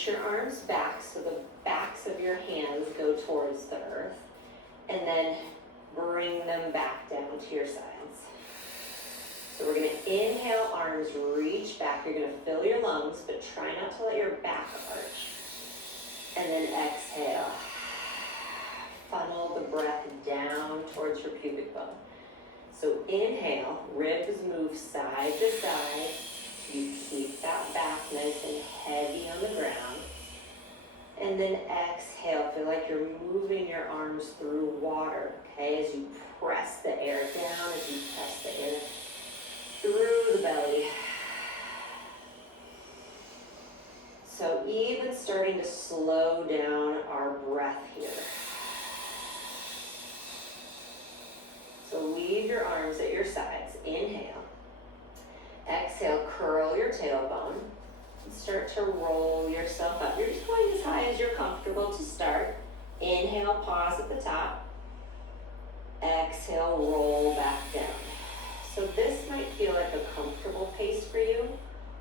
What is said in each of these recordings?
reach your arms back so the backs of your hands go towards the earth. And then bring them back down to your sides. So we're going to inhale, arms reach back. You're going to fill your lungs, but try not to let your back arch. And then exhale. Funnel the breath down towards your pubic bone. So inhale, ribs move side to side. You keep that back nice and heavy on the ground. And then exhale, feel like you're moving your arms through water, okay? As you press the air down, as you press the air through the belly. So even starting to slow down our breath here. So leave your arms at your sides. Inhale. Exhale, curl your tailbone. And start to roll yourself up. You're just going as high as you're comfortable to start. Inhale, pause at the top. Exhale, roll back down. So this might feel like a comfortable pace for you,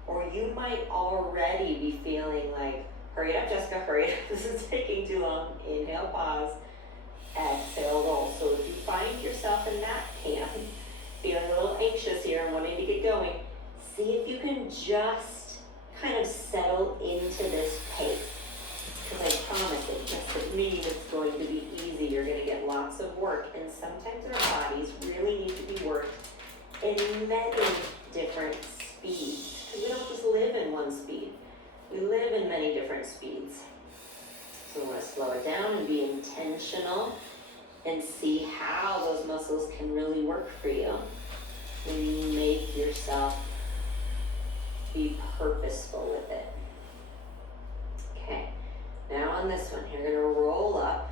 or you might already be feeling like, hurry up, Jessica, hurry up. This is taking too long. Inhale, pause. Exhale, roll. So if you find yourself in that camp, feeling a little anxious here and wanting to get going, see if you can just kind of settle into this pace. Because I promise it doesn't mean it's going to be easy. You're going to get lots of work. And sometimes our bodies really need to be worked in many different speeds. Because we don't just live in one speed. We live in many different speeds. So we want to slow it down and be intentional and see how those muscles can really work for you when you make yourself be purposeful with it. Okay, now on this one, you're going to roll up.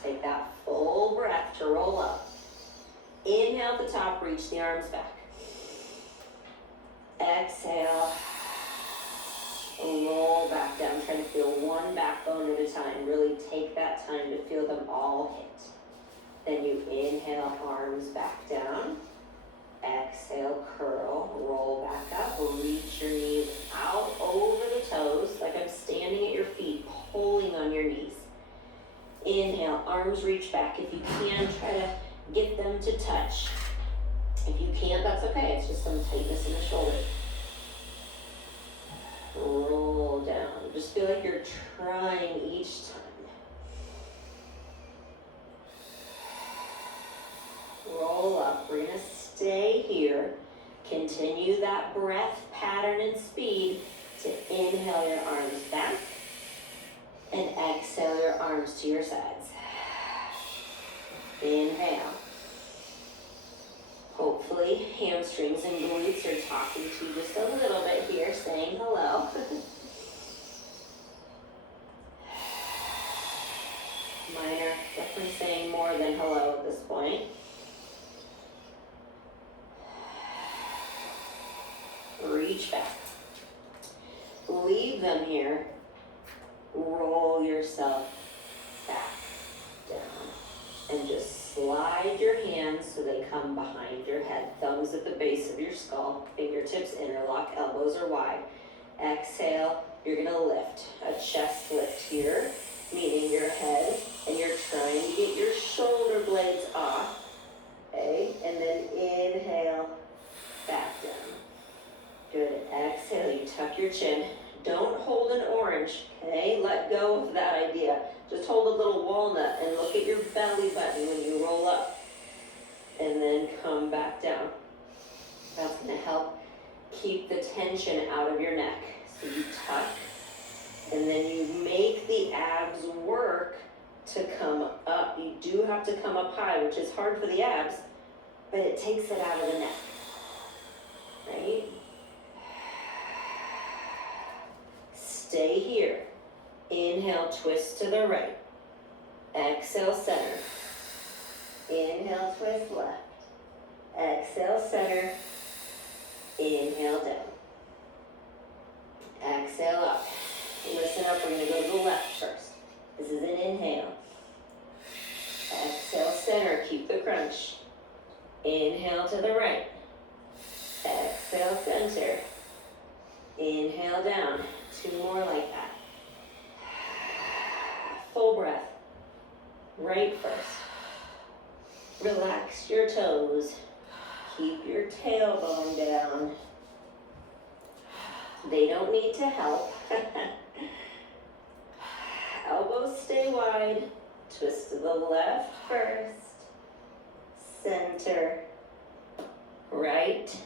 Take that full breath to roll up. Inhale at the top, reach the arms back. Exhale, roll back down. Try to feel one backbone at a time. Really take that time to feel them all hit. Then you inhale, arms back down. Exhale, curl, roll back up. Reach your knees out over the toes, like I'm standing at your feet, pulling on your knees. Inhale, arms reach back. If you can, try to get them to touch. If you can't, that's okay. It's just some tightness in the shoulder. Roll down. Just feel like you're trying each time. Roll up. We're going to stay here. Continue that breath pattern and speed to inhale your arms back and exhale your arms to your sides. Inhale. Hopefully hamstrings and glutes are talking to you just a little bit here, saying hello. Mine are definitely saying more than hello at this point. Reach back. Leave them here. Roll yourself back down. And just slide your hands so they come behind your head. Thumbs at the base of your skull. Fingertips interlock. Elbows are wide. Exhale. You're going to lift. A chest lift here, meaning your head. And you're trying to get your shoulder blades off. Okay? And then inhale. Back down. Good. Exhale, you tuck your chin. Don't hold an orange, okay? Let go of that idea. Just hold a little walnut and look at your belly button when you roll up. And then come back down. That's going to help keep the tension out of your neck. So you tuck, and then you make the abs work to come up. You do have to come up high, which is hard for the abs, but it takes it out of the neck, right? Stay here. Inhale, twist to the right. Exhale, center. Inhale, twist left. Exhale, center. Inhale, down. Exhale, up. Listen up, we're going to go to the left first. This is an inhale. Exhale, center, keep the crunch. Inhale to the right. Exhale, center. Inhale down. 2 more like that. Full breath. Right first. Relax your toes. Keep your tailbone down. They don't need to help. Elbows stay wide. Twist to the left first. Center. Right.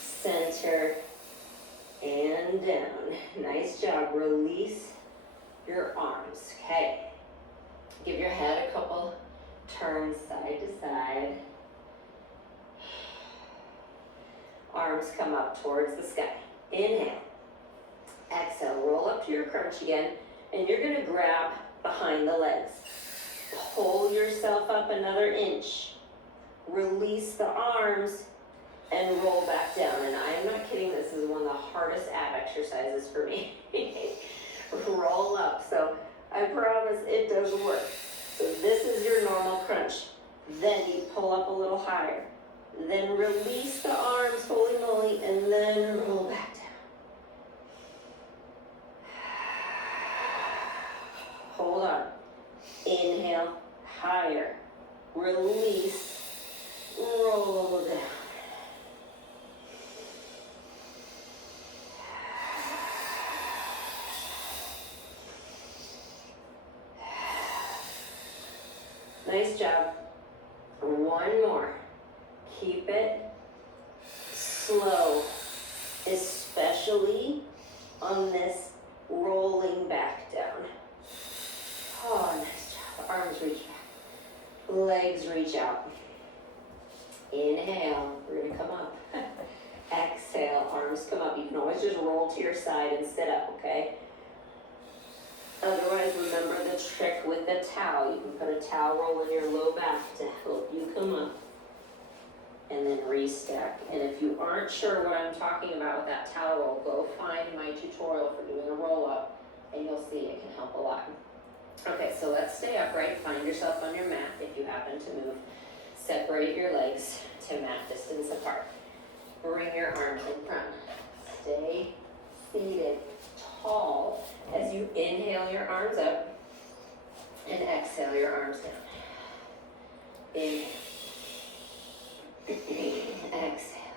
Center. And down. Nice job. Release your arms. Okay. Give your head a couple turns side to side. Arms come up towards the sky. Inhale. Exhale. Roll up to your crunch again. And you're going to grab behind the legs. Pull yourself up another inch. Release the arms and roll back down. And I am not kidding, this is one of the hardest ab exercises for me. Roll up. So I promise it does work. So this is your normal crunch. Then you pull up a little higher. Then release the arms, holy moly, and then roll back down. Hold on. Inhale, higher. Release, roll down. Nice job. One more. Keep it slow, especially on this rolling back down. Oh, nice job. Arms reach back. Legs reach out. Inhale. We're going to come up. Exhale. Arms come up. You can always just roll to your side and sit up, okay? Otherwise, remember the trick with the towel. You can put a towel roll in your low back to help you come up. And then restack. And if you aren't sure what I'm talking about with that towel roll, go find my tutorial for doing a roll up and you'll see it can help a lot. Okay, so let's stay upright. Find yourself on your mat if you happen to move. Separate your legs to mat distance apart. Bring your arms in front. Stay seated tall as you inhale your arms up and exhale your arms down. Inhale. Exhale.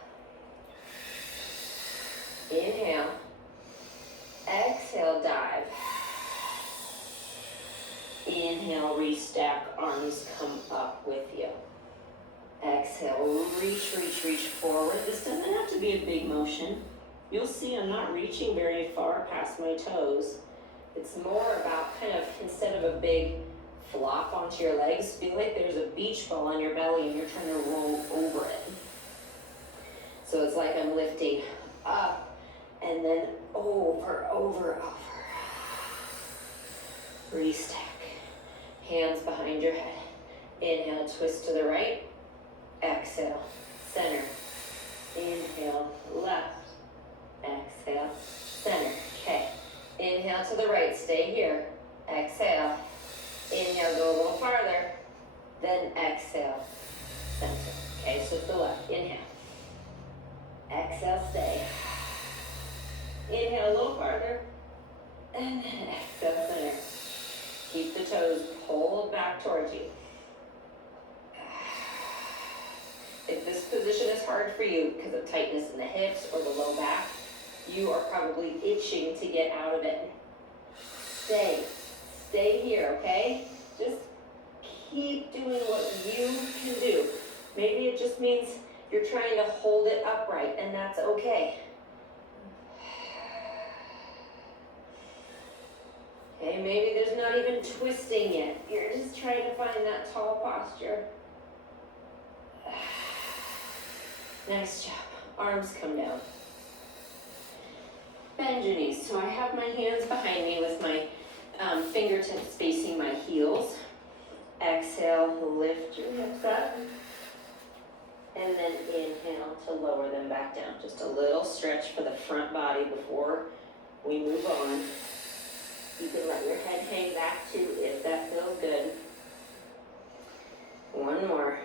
Inhale. Exhale, dive. Inhale, restack, arms come up with you. Exhale, reach, reach, reach forward. This doesn't have to be a big motion. You'll see I'm not reaching very far past my toes. It's more about kind of, instead of a big flop onto your legs, feel like there's a beach ball on your belly and you're trying to roll over it. So it's like I'm lifting up and then over, over, over. Restack. Hands behind your head. Inhale, twist to the right. Exhale, center. Inhale, left. Exhale, center. Okay. Inhale to the right, stay here. Exhale. Inhale, go a little farther. Then exhale, center. Okay, so to the left. Inhale. Exhale, stay. Inhale a little farther. And then exhale, center. Keep the toes pulled back towards you. If this position is hard for you because of tightness in the hips or the low back, you are probably itching to get out of it. Stay here, okay? Just keep doing what you can do. Maybe it just means you're trying to hold it upright, and that's okay. Okay, maybe there's not even twisting yet. You're just trying to find that tall posture. Nice job. Arms come down. Bend your knees. So I have my hands behind me with my fingertips facing my heels. Exhale, lift your hips up. And then inhale to lower them back down. Just a little stretch for the front body before we move on. You can let your head hang back too if that feels good. One more.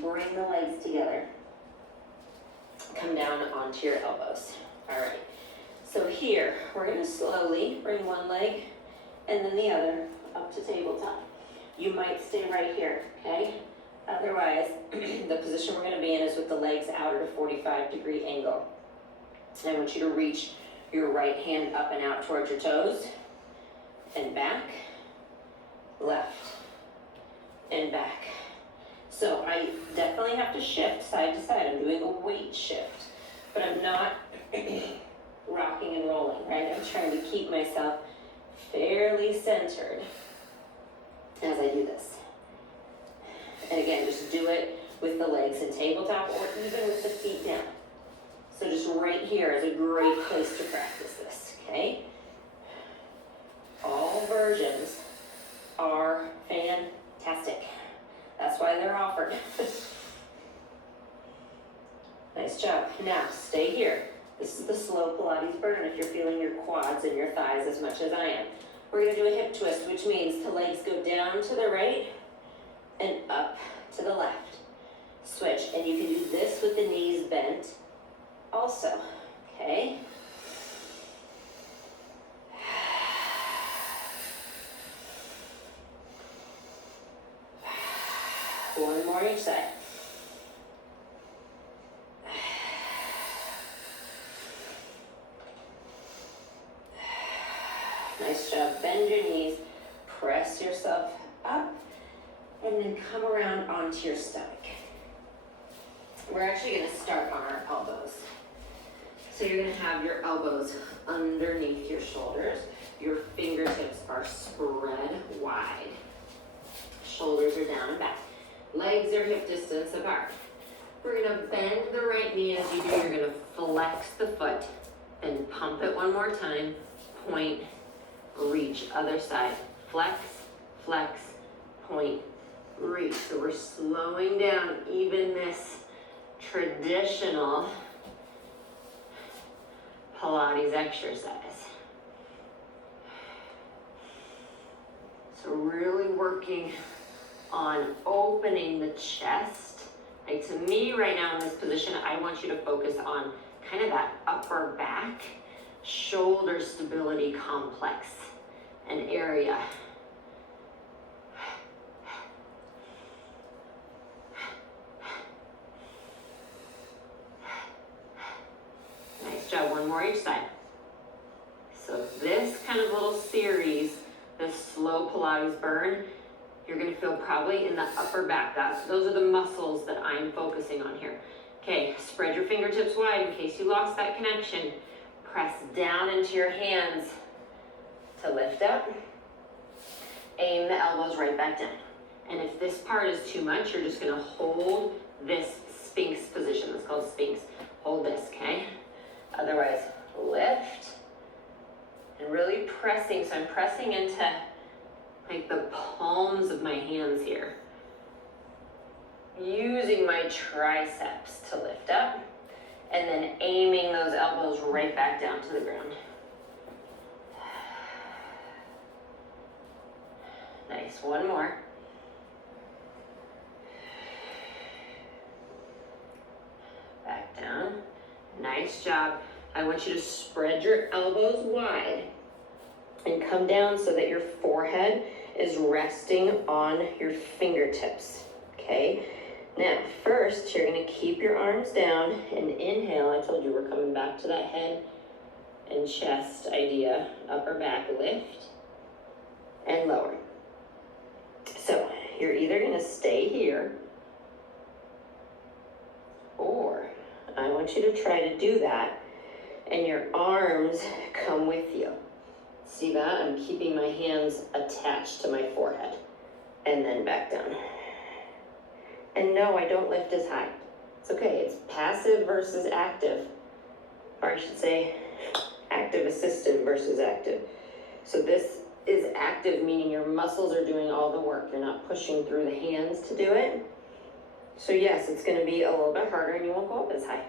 Bring the legs together. Come down onto your elbows. All right. So here, we're gonna slowly bring one leg and then the other up to tabletop. You might stay right here, okay? Otherwise, the position we're gonna be in is with the legs out at a 45-degree angle. I want you to reach your right hand up and out towards your toes, and back, left, and back. So I definitely have to shift side to side. I'm doing a weight shift, but I'm not rocking and rolling, right? I'm trying to keep myself fairly centered as I do this. And again, just do it with the legs in tabletop or even with the feet down. So just right here is a great place to practice this, okay? All versions are fantastic. That's why they're offered. Nice job. Now, stay here. This is the slow Pilates burn if you're feeling your quads and your thighs as much as I am. We're gonna do a hip twist, which means the legs go down to the right and up to the left. Switch, and you can do this with the knees bent also, okay? One more each side. Nice job. Bend your knees, press yourself up, and then come around onto your stomach. We're actually going to start on our elbows. So you're going to have your elbows underneath your shoulders. Your fingertips are spread wide. Shoulders are down and back. Legs are hip distance apart. We're going to bend the right knee as you do. You're going to flex the foot, then pump it one more time. Point, reach, other side. Flex, flex, point, reach. So we're slowing down even this traditional Pilates exercise. So really working on opening the chest. Like to me right now in this position, I want you to focus on kind of that upper back, shoulder stability complex, an area. Nice job, one more each side. So this kind of little series, this slow Pilates burn, you're gonna feel probably in the upper back. Those are the muscles that I'm focusing on here. Okay, spread your fingertips wide in case you lost that connection. Press down into your hands to lift up. Aim the elbows right back down. And if this part is too much, you're just gonna hold this Sphinx position. That's called Sphinx. Hold this, okay? Otherwise, lift. And really pressing, so I'm pressing into like the palms of my hands here. Using my triceps to lift up. And then aiming those elbows right back down to the ground. Nice, one more. Back down. Nice job. I want you to spread your elbows wide and come down so that your forehead is resting on your fingertips, okay? Now, first, you're gonna keep your arms down and inhale. I told you we're coming back to that head and chest idea. Upper back, lift and lower. So, you're either gonna stay here or I want you to try to do that and your arms come with you. See that? I'm keeping my hands attached to my forehead and then back down. And no, I don't lift as high. It's okay, it's passive versus active. Or I should say, active assisted versus active. So this is active, meaning your muscles are doing all the work. You're not pushing through the hands to do it. So yes, it's gonna be a little bit harder and you won't go up as high.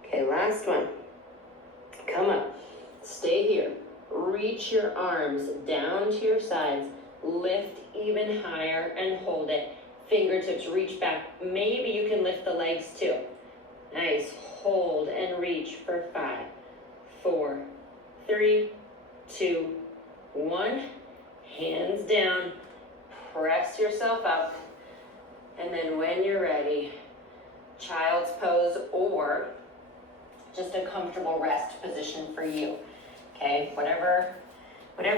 Okay, last one. Come up, stay here. Reach your arms down to your sides, Lift even higher and hold it. Fingertips reach back. Maybe you can lift the legs too. Nice. Hold and reach for 5, 4, 3, 2, 1. Hands down. Press yourself up. And then when you're ready, child's pose or just a comfortable rest position for you. Okay, whatever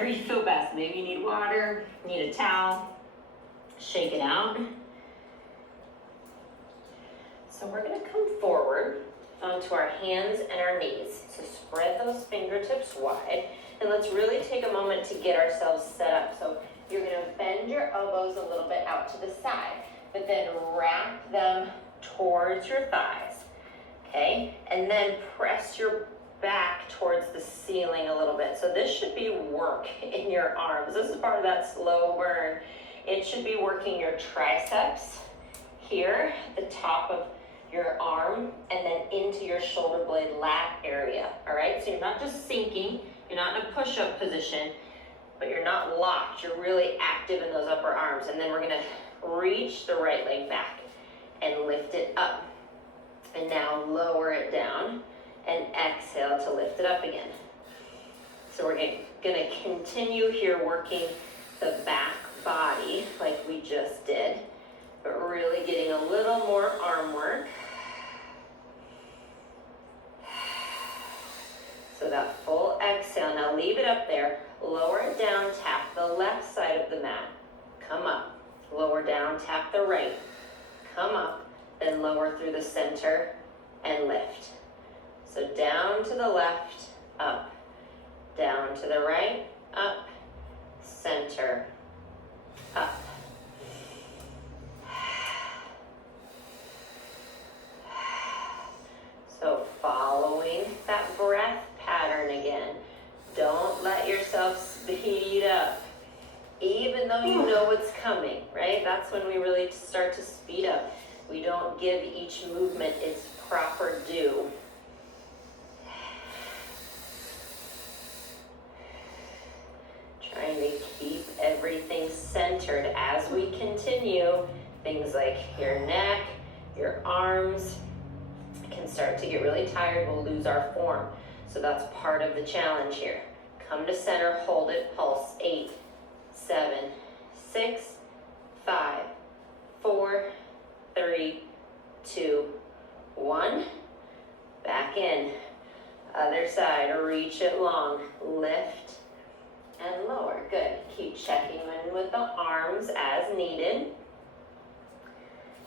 you feel best. Maybe you need water, need a towel, shake it out. So we're gonna come forward onto our hands and our knees. So spread those fingertips wide, and let's really take a moment to get ourselves set up. So you're gonna bend your elbows a little bit out to the side, but then wrap them towards your thighs, okay? And then press your back towards the ceiling a little bit. So this should be work in your arms. This is part of that slow burn. It should be working your triceps here, the top of your arm, and then into your shoulder blade lat area, all right? So you're not just sinking, you're not in a push-up position, but you're not locked. You're really active in those upper arms. And then we're gonna reach the right leg back and lift it up. And now lower it down and exhale to lift it up again. So we're gonna continue here working the back body like we just did, but really getting a little more arm work. So that full exhale, now leave it up there, lower it down, tap the left side of the mat, come up, lower down, tap the right, come up, then lower through the center and lift. So down to the left, up, down to the right, up, center, up. So following that breath pattern again, don't let yourself speed up, even though you know what's coming, right? That's when we really start to speed up. We don't give each movement its proper due. Trying to keep everything centered as we continue. Things like your neck, your arms can start to get really tired. We'll lose our form. So that's part of the challenge here. Come to center, hold it, pulse. 8, 7, 6, 5, 4, 3, 2, 1. Back in. Other side, reach it long. Lift and lower. Good. Keep checking in with the arms as needed.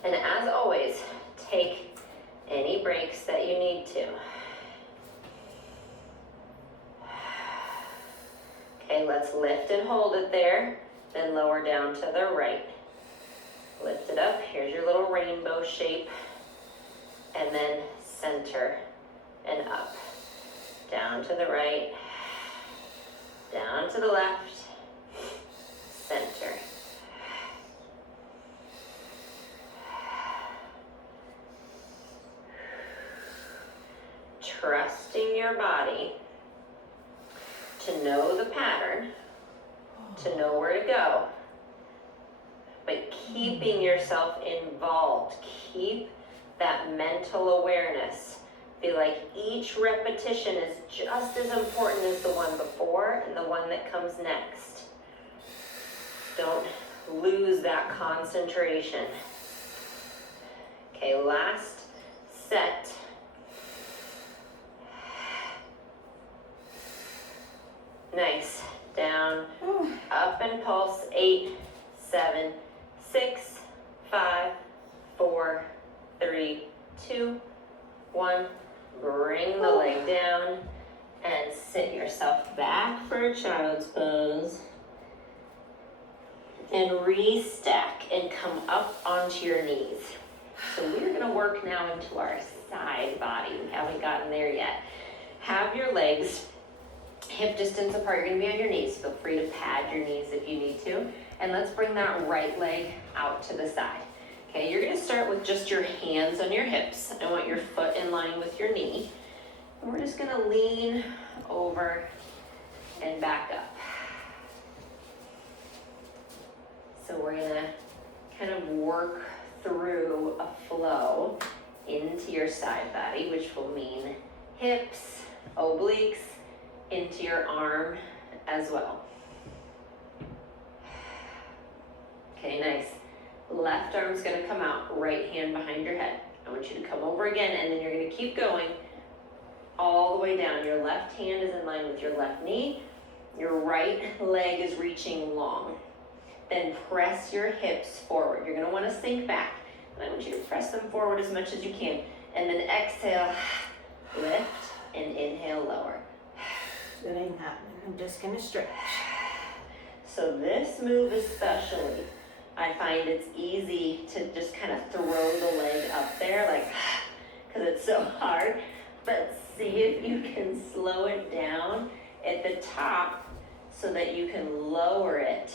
And as always, take any breaks that you need to. Okay, let's lift and hold it there, then lower down to the right. Lift it up, here's your little rainbow shape, and then center and up. Down to the right, down to the left, center. Trusting your body to know the pattern, to know where to go, but keeping yourself involved. Keep that mental awareness. Feel like each repetition is just as important as the one before and the one that comes next. Don't lose that concentration. Okay, last set. Nice. Down, up and pulse. 8, 7, 6, 5, 4, 3, 2, 1. Bring the leg down and sit yourself back for a child's pose. And restack and come up onto your knees. So we're gonna work now into our side body. We haven't gotten there yet. Have your legs hip distance apart. You're gonna be on your knees. Feel free to pad your knees if you need to. And let's bring that right leg out to the side. Okay, you're gonna start with just your hands on your hips. I want your foot in line with your knee. And we're just gonna lean over and back up. So we're gonna kind of work through a flow into your side body, which will mean hips, obliques, into your arm as well. Okay, nice. Left arm's gonna come out, right hand behind your head. I want you to come over again, and then you're gonna keep going all the way down. Your left hand is in line with your left knee. Your right leg is reaching long. Then press your hips forward. You're gonna wanna sink back. And I want you to press them forward as much as you can. And then exhale, lift, and inhale, lower. That ain't happening. I'm just gonna stretch. So this move especially, I find it's easy to just kind of throw the leg up there, like, because it's so hard. But see if you can slow it down at the top so that you can lower it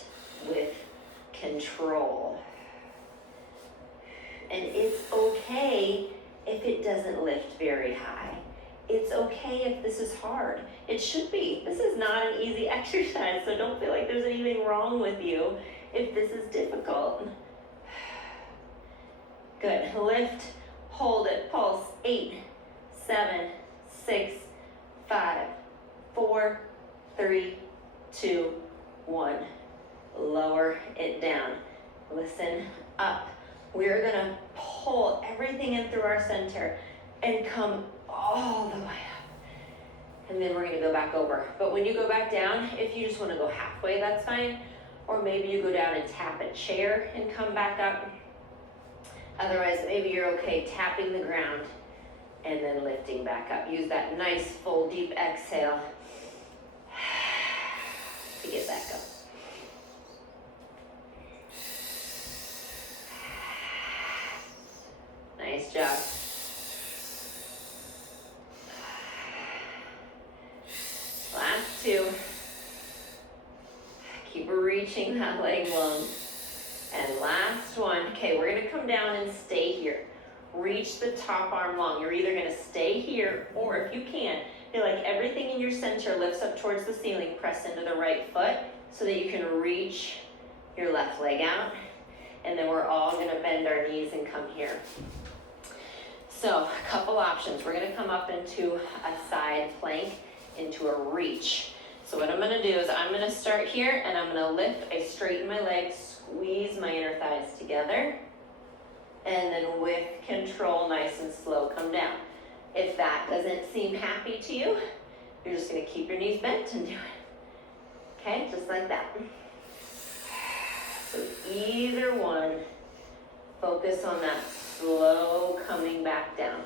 with control. And it's okay if it doesn't lift very high. It's okay if this is hard. It should be. This is not an easy exercise, so don't feel like there's anything wrong with you if this is difficult. Good. Lift, hold it, pulse. 8, 7, 6, 5, 4, 3, 2, 1. Lower it down. Listen up. We're gonna pull everything in through our center and come all the way up. And then we're gonna go back over. But when you go back down, if you just wanna go halfway, that's fine. Or maybe you go down and tap a chair and come back up. Otherwise, maybe you're okay tapping the ground and then lifting back up. Use that nice full deep exhale to get back up. Nice job. Last 2. Keep reaching that leg long. And last one. Okay, we're gonna come down and stay here. Reach the top arm long. You're either gonna stay here, or if you can, feel like everything in your center lifts up towards the ceiling. Press into the right foot so that you can reach your left leg out. And then we're all gonna bend our knees and come here. So, a couple options. We're gonna come up into a side plank, into a reach. So what I'm gonna do is I'm gonna start here and I'm gonna lift, I straighten my legs, squeeze my inner thighs together, and then with control, nice and slow, come down. If that doesn't seem happy to you, you're just gonna keep your knees bent and do it. Okay, just like that. So either one, focus on that slow coming back down.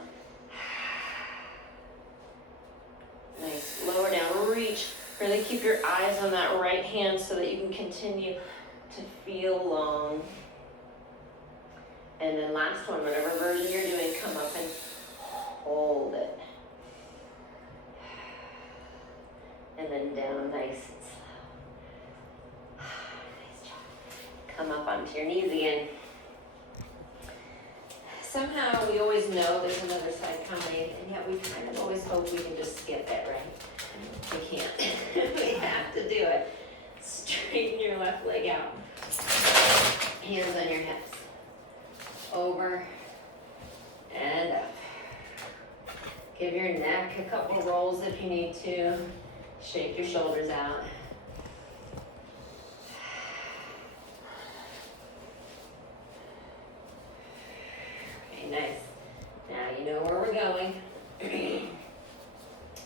Nice, lower down, reach. Really keep your eyes on that right hand so that you can continue to feel long. And then last one, whatever version you're doing, come up and hold it. And then down nice and slow. Nice job. Come up onto your knees again. Somehow we always know there's another side coming, and yet we kind of always hope we can just skip it, right? We can't. We have to do it. Straighten your left leg out. Hands on your hips. Over and up. Give your neck a couple rolls if you need to. Shake your shoulders out. Okay, nice. Now you know where we're going.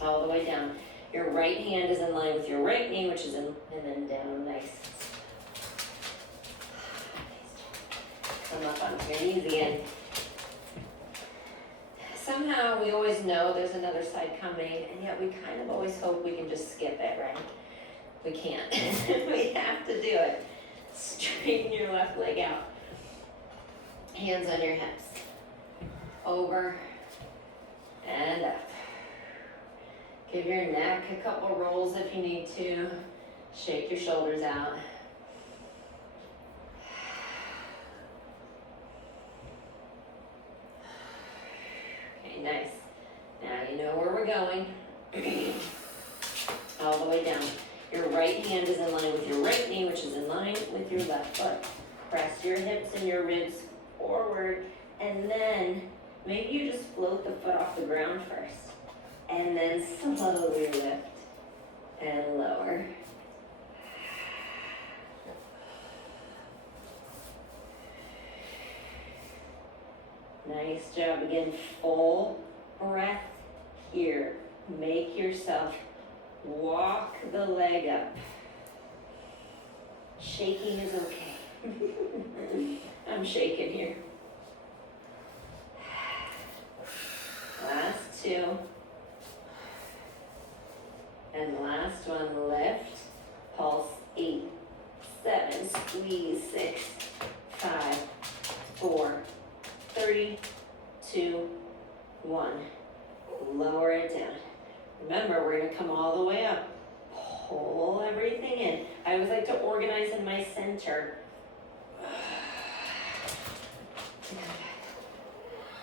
All the way down. Your right hand is in line with your right knee, which is in, and then down, nice. Come up onto your knees again. Somehow we always know there's another side coming, and yet we kind of always hope we can just skip it, right? We can't. We have to do it. Straighten your left leg out. Hands on your hips. Over and up. Give your neck a couple rolls if you need to. Shake your shoulders out. Okay, nice. Now you know where we're going. All the way down. Your right hand is in line with your right knee, which is in line with your left foot. Press your hips and your ribs forward, and then maybe you just float the foot off the ground first, and then slowly lift and lower. Nice job. Again, full breath here. Make yourself walk the leg up. Shaking is okay. I'm shaking here. Last two. And last one, lift. Pulse, 8, 7, squeeze, 6, 5, 4, 3, 2, 1. Lower it down. Remember, we're gonna come all the way up. Pull everything in. I always like to organize in my center.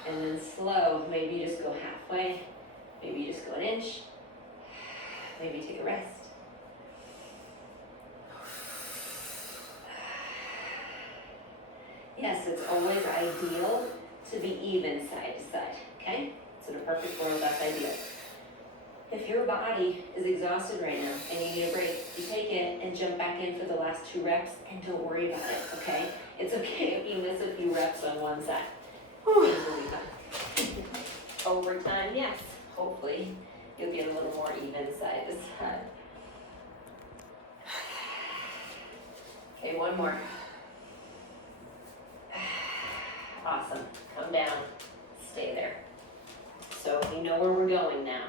And then slow, maybe you just go halfway. Maybe you just go an inch. Maybe take a rest. Yes, it's always ideal to be even side to side, okay? So in a perfect world, that's ideal. If your body is exhausted right now and you need a break, you take it and jump back in for the last 2 reps and don't worry about it, okay? It's okay if you miss a few reps on one side. Things will be fine. Over time, yes, hopefully you'll get a little more even side to side. Okay, one more. Awesome, come down, stay there. So you know where we're going now.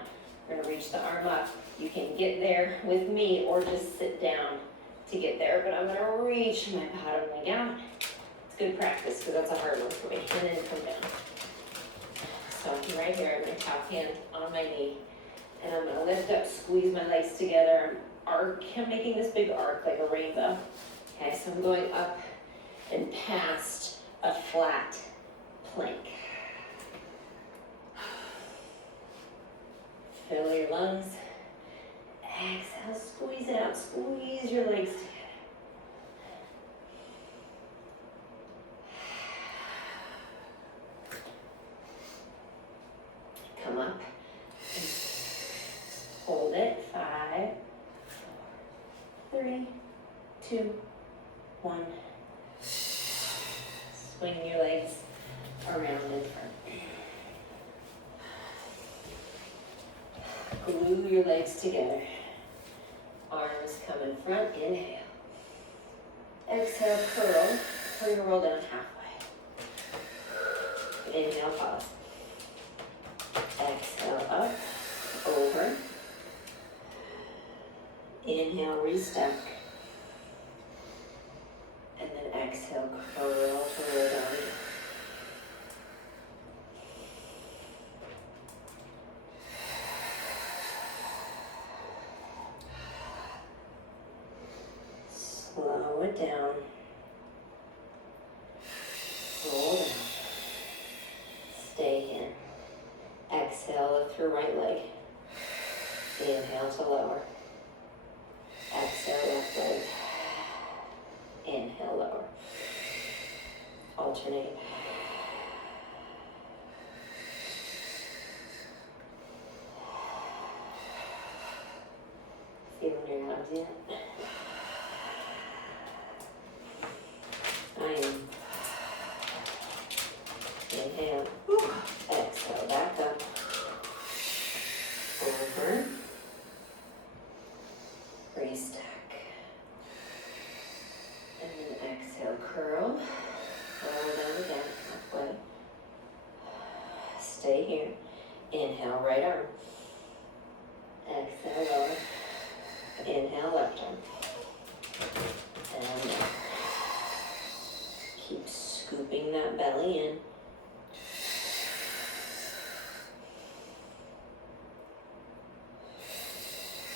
We're gonna reach the arm up. You can get there with me or just sit down to get there, but I'm gonna reach my bottom leg out. It's good practice because that's a hard one for me. And then come down. So I'm right here, my top hand on my knee. And I'm gonna lift up, squeeze my legs together. I'm making this big arc like a rainbow. Okay, so I'm going up and past a flat plank. Fill your lungs. Exhale, squeeze it out. Squeeze your legs together. Come up. Hold it. 5, 4, 3, 2, 1. Swing your legs around in front. Glue your legs together. Arms come in front. Inhale. Exhale, curl. We're gonna roll down halfway. Inhale, pause. Exhale, up, over. Inhale, restep. And then exhale, curl to roll down again. Slow it down. Roll down. Stay here. Exhale, lift your right leg. Inhale to lower. Exhale, left leg. Inhale, lower. Alternate. Feeling your abs yet? I am. Inhale. Exhale, back up. Over. Restack. And then exhale, curl. Roll down again, halfway. Stay here. Inhale, right arm. Exhale, lower. Inhale, left arm. And down. Keep scooping that belly in.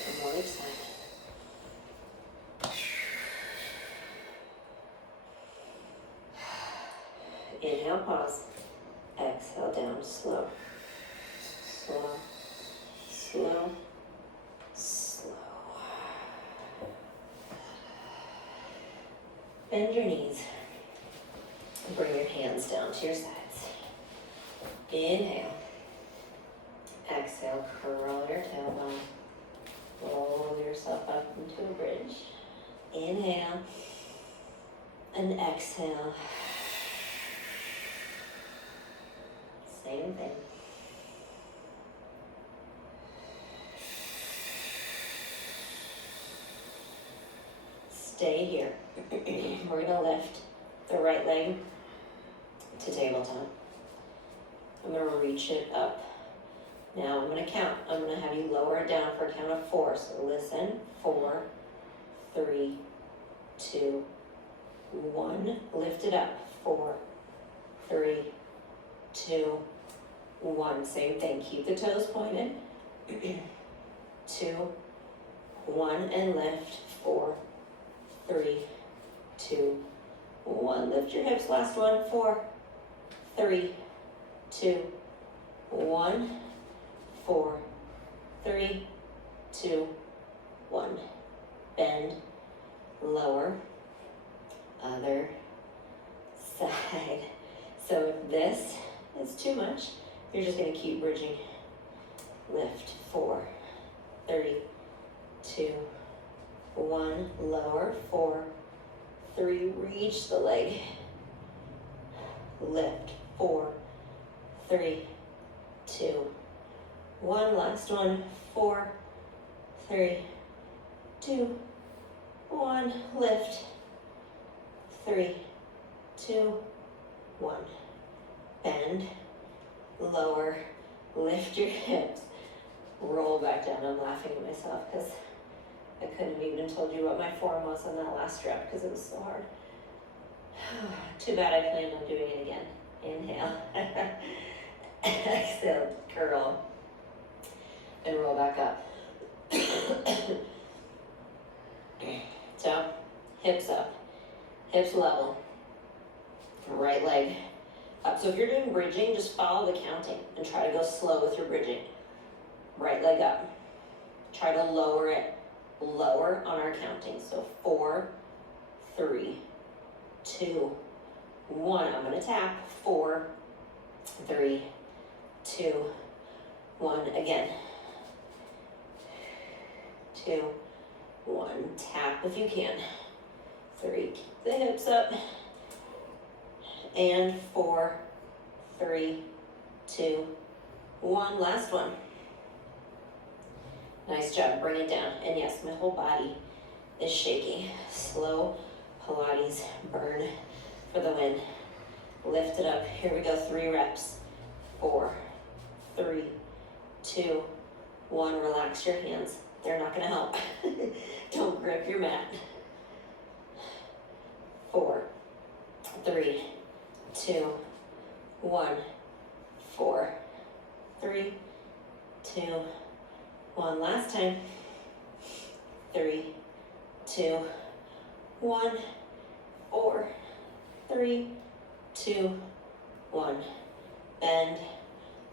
And on each side. Inhale, pause. Exhale, down, slow. Slow. Slow. Slow. Bend your knees. Bring your hands down to your sides. Inhale. Exhale, curl your tailbone. Roll yourself up into a bridge. Inhale. And exhale. Same thing. Stay here. We're gonna lift the right leg to tabletop. I'm gonna reach it up. Now I'm gonna count. I'm gonna have you lower it down for a count of 4. So listen, 4, 3, 2, 1. Lift it up. 4, 3, 2, 1. Same thing. Keep the toes pointed. 2, 1, and lift. 4, 3, 2, 1. Lift your hips. Last one. 4, 3, 2, 1. 4, 3, 2, 1. Bend, lower, other side. So if this is too much, you're just gonna keep bridging. Lift, 4, 3, 2, 1. Lower, 4, 3, reach the leg. Lift, 4, 3, 2, 1. Last one. 4, 3, 2, 1. Lift. 3, 2, 1. Bend. Lower. Lift your hips. Roll back down. I'm laughing at myself because I couldn't have even told you what my form was on that last rep because it was so hard. Too bad I planned on doing it again. Inhale. Exhale. Curl. And roll back up. So, hips up, hips level, right leg up. So if you're doing bridging, just follow the counting and try to go slow with your bridging. Right leg up. Try to lower it, lower on our counting. So 4, 3, 2, 1. I'm gonna tap. 4, 3, 2, 1. Again. 2, 1. Tap if you can. 3. Keep the hips up. And 4, 3, 2, 1. Last one. Nice job. Bring it down. And yes, my whole body is shaking. Slow Pilates burn for the win. Lift it up. Here we go. 3 reps. 4, 3, 2, 1. Relax your hands. They're not gonna help. Don't grip your mat. 4, 3, 2, 1. 4, 3, 2, 1. Last time. 3, 2, 1. 4, 3, 2, 1. Bend,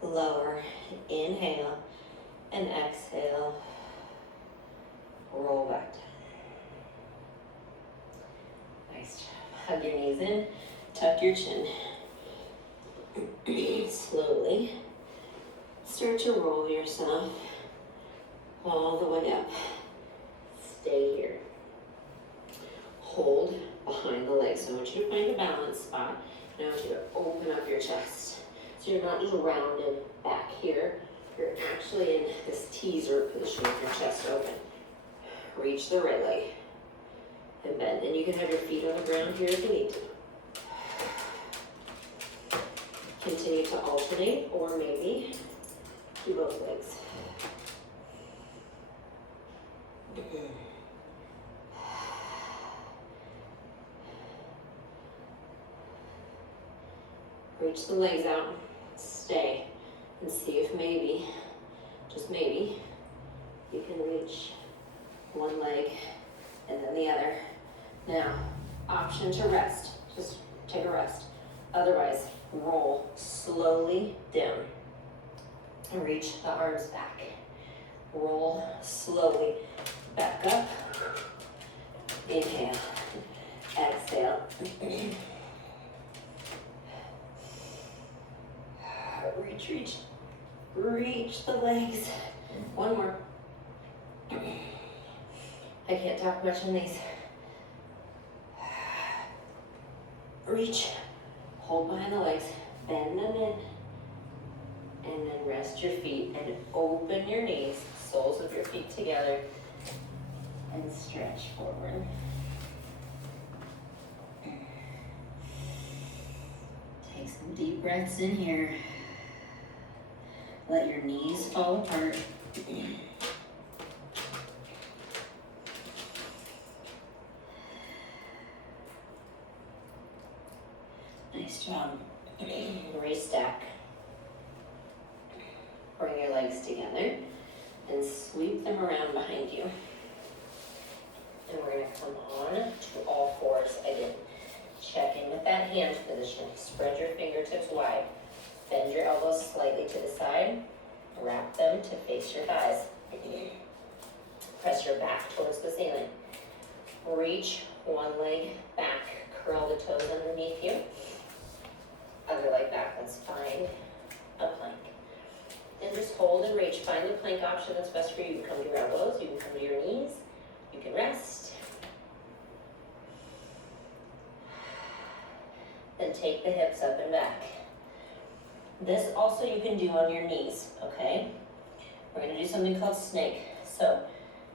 lower, inhale, and exhale. Roll back down. Nice job. Hug your knees in, tuck your chin. Slowly start to roll yourself all the way up. Stay here. Hold behind the legs. So I want you to find a balance spot. And I want you to open up your chest. So you're not just rounded back here. You're actually in this teaser position with your chest open. Reach the right leg and bend. And you can have your feet on the ground here if you need to. Continue to alternate or maybe do both legs. Reach the legs out, stay, and see if maybe, just maybe, you can reach one leg and then the other. Now, option to rest, just take a rest. Otherwise, roll slowly down and reach the arms back. Roll slowly back up. Inhale, exhale. Reach, reach. Reach the legs. One more. I can't talk much on these. Reach. Hold behind the legs. Bend them in. And then rest your feet and open your knees, soles of your feet together, and stretch forward. Take some deep breaths in here. Let your knees fall apart. Nice job. Restack. Bring your legs together and sweep them around behind you. And we're going to come on to all fours again. Check in with that hand position. Spread your fingertips wide. Bend your elbows slightly to the side. Wrap them to face your thighs. Press your back towards the ceiling. Reach one leg back. Curl the toes underneath you. Other leg back. Let's find a plank. And just hold and reach. Find the plank option that's best for you. You can come to your elbows. You can come to your knees. You can rest. Then take the hips up and back. This also you can do on your knees, okay? We're gonna do something called snake. So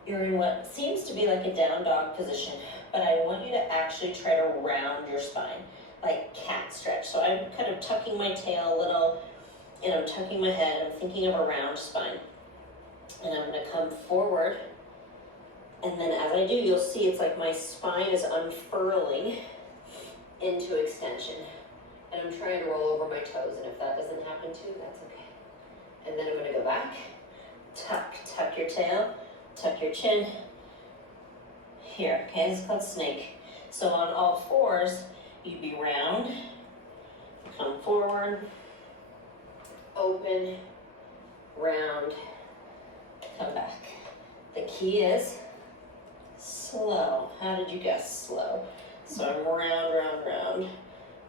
you're in what seems to be like a down dog position, but I want you to actually try to round your spine, like cat stretch. So I'm kind of tucking my tail a little, and I'm tucking my head. I'm thinking of a round spine. And I'm gonna come forward, and then as I do, you'll see it's like my spine is unfurling into extension. And I'm trying to roll over my toes, and if that doesn't happen too, that's okay. And then I'm gonna go back, tuck your tail, tuck your chin. Here, okay, this is called snake. So on all fours, you'd be round, come forward, open, round, come back. The key is slow. How did you guess slow? So I'm round, round, round.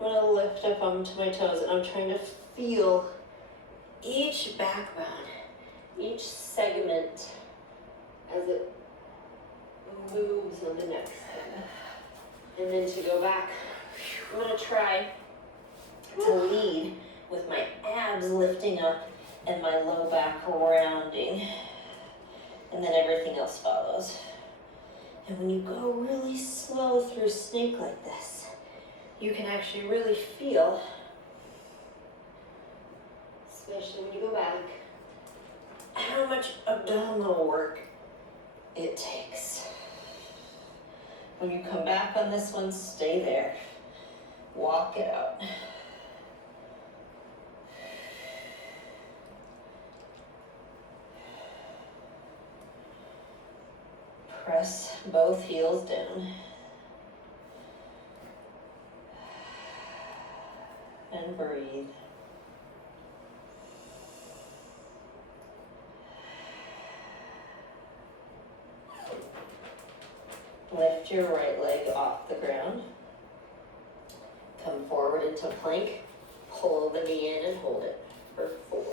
I'm gonna lift up onto my toes, and I'm trying to feel each backbone, each segment as it moves on the next thing. And then to go back, I'm gonna try to lead with my abs lifting up and my low back rounding. And then everything else follows. And when you go really slow through snake like this, you can actually really feel, especially when you go back, how much abdominal work it takes. When you come back on this one, stay there. Walk it out. Press both heels down. And breathe. Lift your right leg off the ground. Come forward into plank. Pull the knee in and hold it for 4,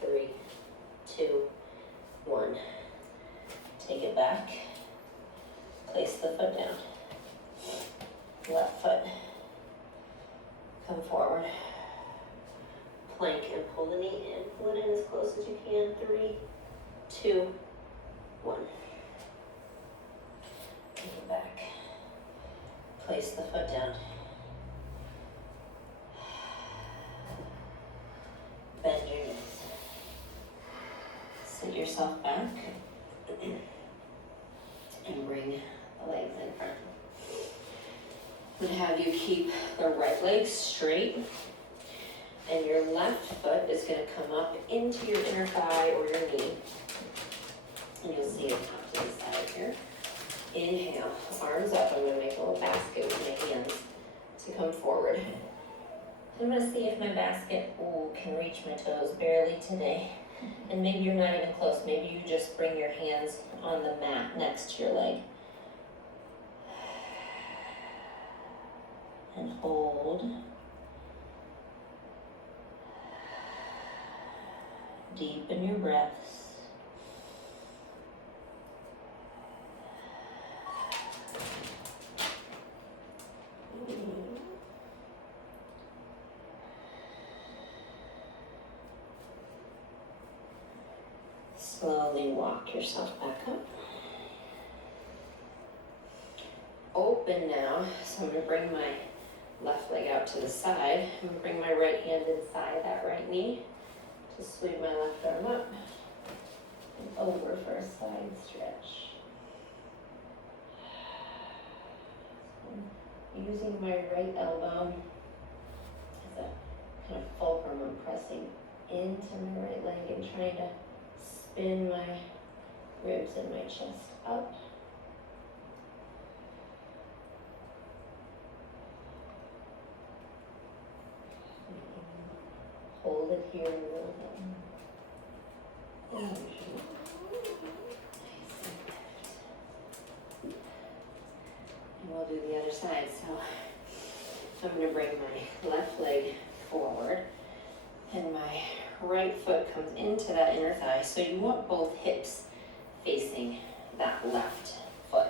3, 2, 1. Take it back. Place the foot down. Left foot. Come forward. Plank and pull the knee in. Pull it in as close as you can. 3, 2, 1. Take it back. Place the foot down. Bend your knees. Sit yourself back. And bring the legs in front. I'm going to have you keep the right leg straight, and your left foot is going to come up into your inner thigh or your knee, and you'll see it up to the side here. Inhale, arms up. I'm going to make a little basket with my hands to come forward. I'm going to see if my basket can reach my toes barely today. And maybe you're not even close. Maybe you just bring your hands on the mat next to your leg. And hold. Deepen your breaths. Slowly walk yourself back up. Open now, so I'm going to bring my left leg out to the side. I'm going to bring my right hand inside that right knee. Just sweep my left arm up and over for a side stretch. So using my right elbow as a kind of fulcrum, I'm pressing into my right leg and trying to spin my ribs and my chest up. Hold it here and roll it. And we'll do the other side. So I'm going to bring my left leg forward and my right foot comes into that inner thigh. So you want both hips facing that left foot.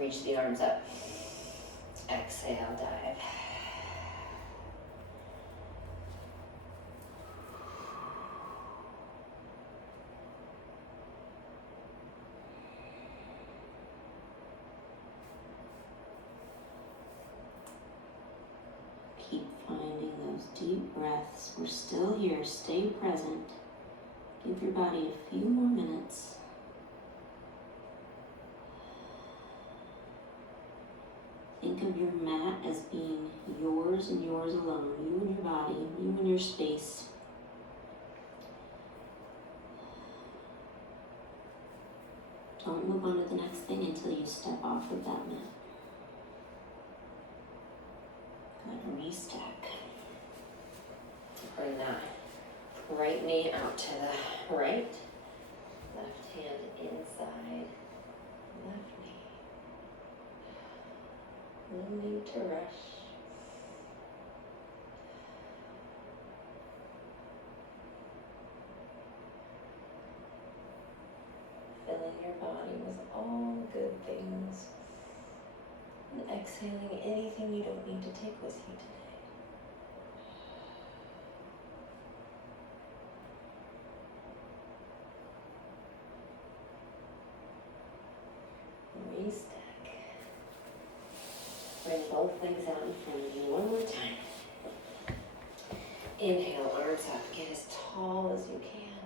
Reach the arms up. Exhale, dive. Keep finding those deep breaths. We're still here. Stay present. Give your body a few more minutes. Think of your mat as being yours and yours alone. You and your body, you and your space. Don't move on to the next thing until you step off of that mat. Good, restack. Bring that right knee out to the right. Left hand inside. Left knee. No need to rush. Filling your body with all good things. And exhaling anything you don't need to take with you today. Restack. Bring both legs out in front of you one more time. Inhale, arms up, get as tall as you can.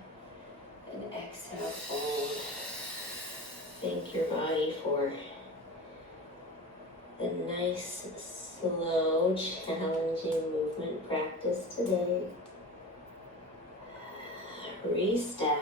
And exhale, fold. Thank your body for the nice, slow, challenging movement practice today. Restack.